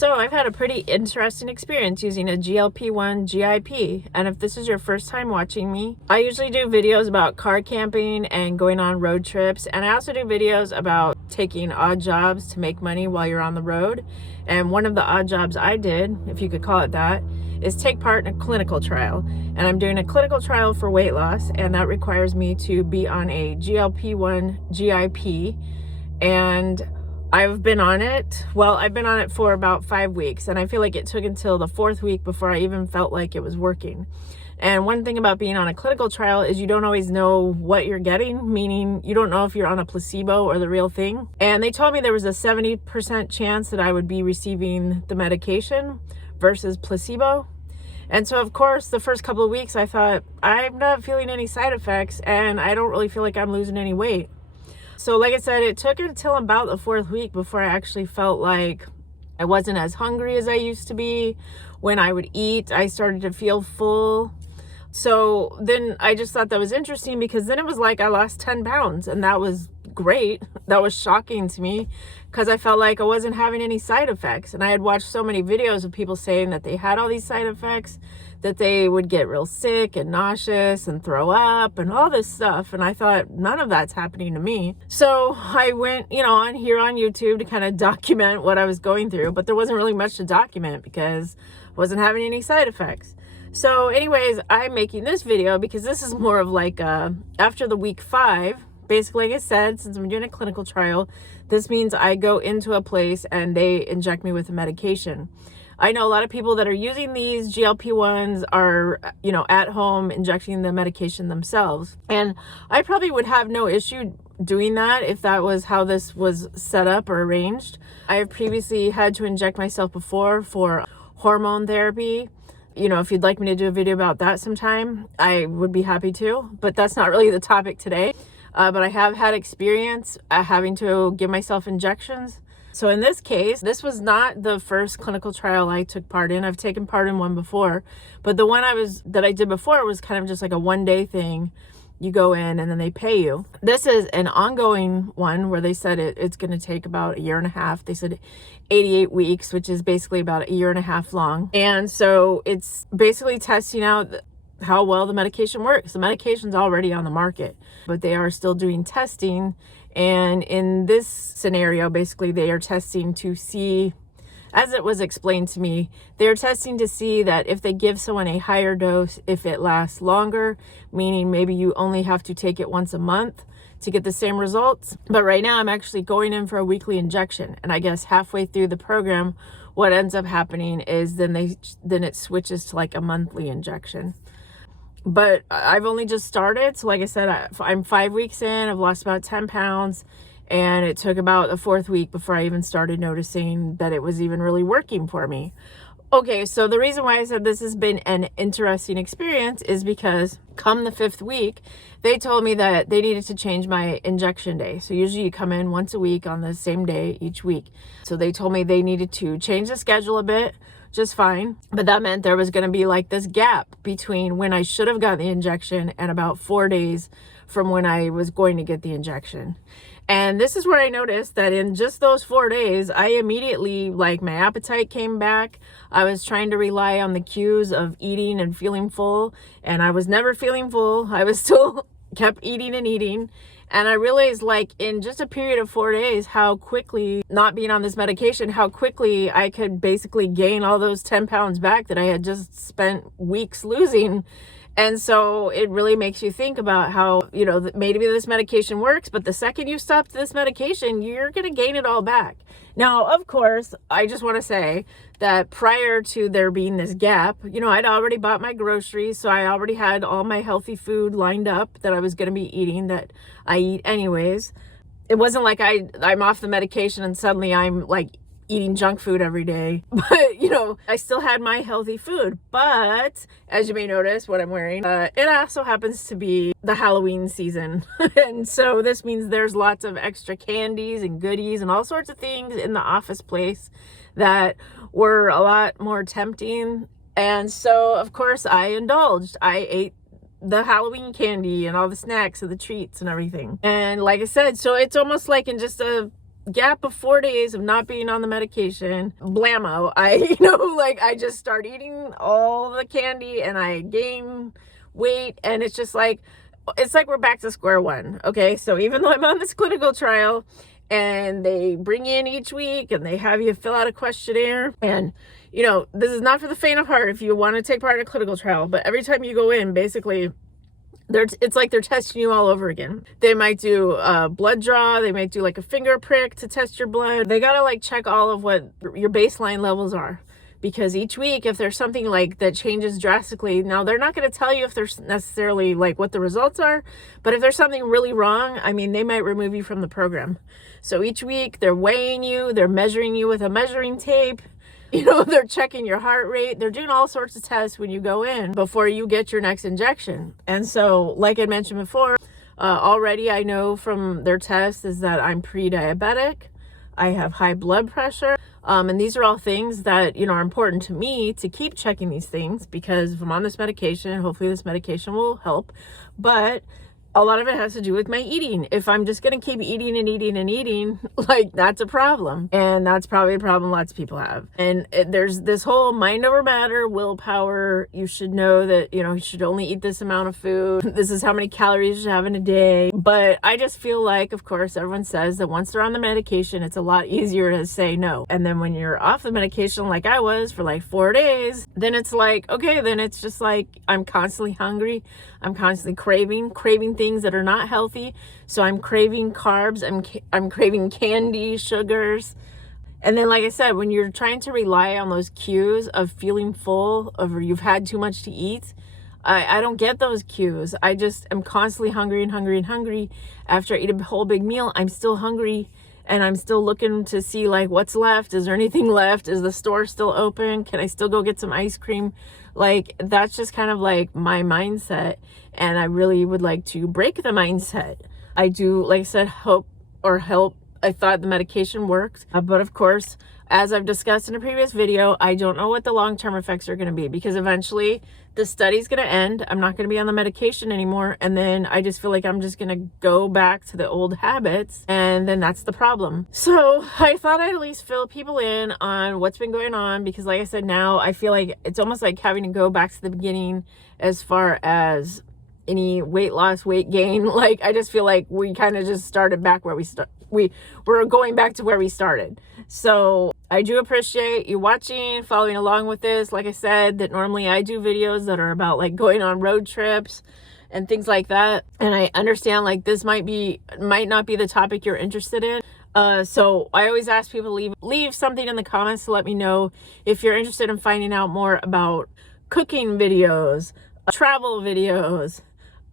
So I've had a pretty interesting experience using a GLP-1 GIP, and if this is your first time watching me, I usually do videos about car camping and going on road trips, and I also do videos about taking odd jobs to make money while you're on the road. And one of the odd jobs I did, if you could call it that, is take part in a clinical trial. And I'm doing a clinical trial for weight loss, and that requires me to be on a GLP-1 GIP, and I've been on it. Well, I've been on it for about 5 weeks, and I feel like it took until the 4th week before I even felt like it was working. And one thing about being on a clinical trial is you don't always know what you're getting, meaning you don't know if you're on a placebo or the real thing. And they told me there was a 70% chance that I would be receiving the medication versus placebo. And so, of course, the first couple of weeks I thought, I'm not feeling any side effects, and I don't really feel like I'm losing any weight. So like I said, it took until about the 4th week before I actually felt like I wasn't as hungry as I used to be. When I would eat, I started to feel full. So then I just thought that was interesting, because then it was like I lost 10 pounds, and that was great. That was shocking to me, because I felt like I wasn't having any side effects. And I had watched so many videos of people saying that they had all these side effects, that they would get real sick and nauseous and throw up and all this stuff. And I thought, none of that's happening to me. So I went, on here on YouTube to kind of document what I was going through, but there wasn't really much to document because I wasn't having any side effects. So anyways, I'm making this video because this is more of like after the week 5, basically, like I said, since I'm doing a clinical trial, this means I go into a place and they inject me with a medication. I know a lot of people that are using these GLP-1s are, at home injecting the medication themselves. And I probably would have no issue doing that if that was how this was set up or arranged. I have previously had to inject myself before for hormone therapy. If you'd like me to do a video about that sometime, I would be happy to, but that's not really the topic today. But I have had experience having to give myself injections. So in this case, this was not the first clinical trial I took part in. I've taken part in one before, but the one that I did before was kind of just like a one-day thing. You go in and then they pay you. This is an ongoing one where they said it's going to take about a year and a half. They said 88 weeks, which is basically about a year and a half long. And so it's basically testing out how well the medication works. The medication's already on the market, but they are still doing testing. And in this scenario, basically they are testing to see, as it was explained to me, they're testing to see that if they give someone a higher dose, if it lasts longer, meaning maybe you only have to take it once a month to get the same results. But right now I'm actually going in for a weekly injection. And I guess halfway through the program, what ends up happening is then it switches to like a monthly injection. But I've only just started. So like I said, I'm 5 weeks in, I've lost about 10 pounds. And it took about the 4th week before I even started noticing that it was even really working for me. Okay, so the reason why I said this has been an interesting experience is because come the 5th week, they told me that they needed to change my injection day. So usually you come in once a week on the same day each week. So they told me they needed to change the schedule a bit, just fine. But that meant there was going to be like this gap between when I should have got the injection and about 4 days from when I was going to get the injection. And this is where I noticed that in just those 4 days, I immediately, like, my appetite came back. I was trying to rely on the cues of eating and feeling full, and I was never feeling full. I was still kept eating and eating. And I realized, like, in just a period of 4 days, how quickly, not being on this medication, how quickly I could basically gain all those 10 pounds back that I had just spent weeks losing. And so it really makes you think about how, maybe this medication works, but the second you stop this medication, you're going to gain it all back. Now, of course, I just want to say that prior to there being this gap, I'd already bought my groceries. So I already had all my healthy food lined up that I was going to be eating, that I eat anyways. It wasn't like I'm off the medication and suddenly I'm like eating junk food every day. But, I still had my healthy food. But as you may notice what I'm wearing, it also happens to be the Halloween season. And so this means there's lots of extra candies and goodies and all sorts of things in the office place that were a lot more tempting. And so, of course, I indulged. I ate the Halloween candy and all the snacks and the treats and everything. And like I said, so it's almost like in just a gap of 4 days of not being on the medication, blammo, like I just start eating all the candy and I gain weight, and it's just like, it's like we're back to square one. Okay, so even though I'm on this clinical trial and they bring you in each week and they have you fill out a questionnaire, and this is not for the faint of heart if you want to take part in a clinical trial, but every time you go in, basically it's like they're testing you all over again. They might do a blood draw, they might do like a finger prick to test your blood. They gotta like check all of what your baseline levels are, because each week, if there's something like that changes drastically, now they're not going to tell you if there's necessarily like what the results are, but if there's something really wrong, I mean, they might remove you from the program. So each week they're weighing you, they're measuring you with a measuring tape, they're checking your heart rate, they're doing all sorts of tests when you go in before you get your next injection. And so, like I mentioned before, already I know from their tests is that I'm pre-diabetic, I have high blood pressure, and these are all things that, are important to me to keep checking these things, because if I'm on this medication, hopefully this medication will help. But a lot of it has to do with my eating. If I'm just going to keep eating and eating and eating, like, that's a problem. And that's probably a problem lots of people have. And there's this whole mind over matter, willpower. You should know that, you should only eat this amount of food. This is how many calories you should have in a day. But I just feel like, of course, everyone says that once they're on the medication, it's a lot easier to say no. And then when you're off the medication, like I was for like 4 days, then it's like, okay, then it's just like, I'm constantly hungry. I'm constantly craving things that are not healthy. So I'm craving carbs, I'm craving candy, sugars. And then, like I said, when you're trying to rely on those cues of feeling full, or you've had too much to eat, I don't get those cues. I just am constantly hungry and hungry and hungry. After I eat a whole big meal, I'm still hungry, and I'm still looking to see like what's left. Is there anything left? Is the store still open? Can I still go get some ice cream? Like, that's just kind of like my mindset, and I really would like to break the mindset. I do, like I said, hope or help. I thought the medication worked, but of course, as I've discussed in a previous video, I don't know what the long-term effects are going to be, because eventually the study's going to end. I'm not going to be on the medication anymore. And then I just feel like I'm just going to go back to the old habits. And then that's the problem. So I thought I'd at least fill people in on what's been going on, because like I said, now I feel like it's almost like having to go back to the beginning as far as any weight loss, weight gain. Like, I just feel like we kind of just started back where we're going back to where we started. So I do appreciate you watching, following along with this. Like I said, that normally I do videos that are about like going on road trips and things like that. And I understand like this might not be the topic you're interested in. So I always ask people to leave something in the comments to let me know if you're interested in finding out more about cooking videos, travel videos,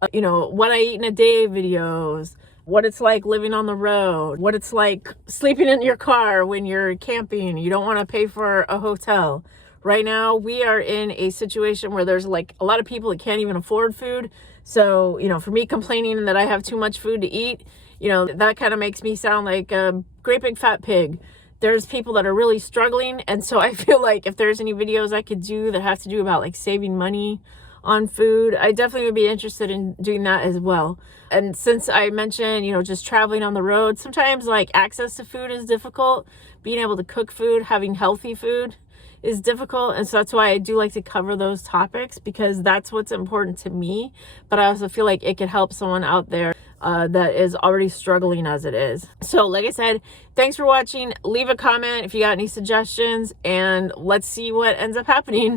what I eat in a day videos, what it's like living on the road, what it's like sleeping in your car when you're camping, you don't want to pay for a hotel. Right now, we are in a situation where there's like a lot of people that can't even afford food. So, for me complaining that I have too much food to eat, that kind of makes me sound like a great big fat pig. There's people that are really struggling. And so I feel like if there's any videos I could do that have to do about like saving money on food, I definitely would be interested in doing that as well. And since I mentioned, just traveling on the road, sometimes like access to food is difficult. Being able to cook food, having healthy food is difficult. And so that's why I do like to cover those topics, because that's what's important to me. But I also feel like it could help someone out there that is already struggling as it is. So like I said, thanks for watching. Leave a comment if you got any suggestions, and let's see what ends up happening.